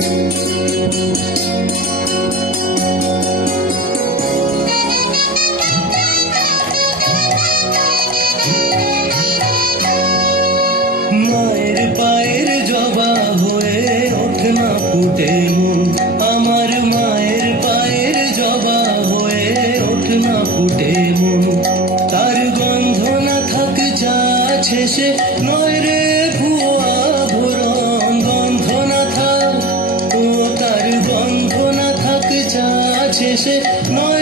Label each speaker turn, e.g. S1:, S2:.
S1: মায়ের পায়ের জবা হয়ে ওঠে না ফুটে মন। আমার মায়ের পায়ের জবা হয়ে ওঠে না ফুটে মন। তার গন্ধ না থাক যা শেষে নয় রে কাছে সে নয়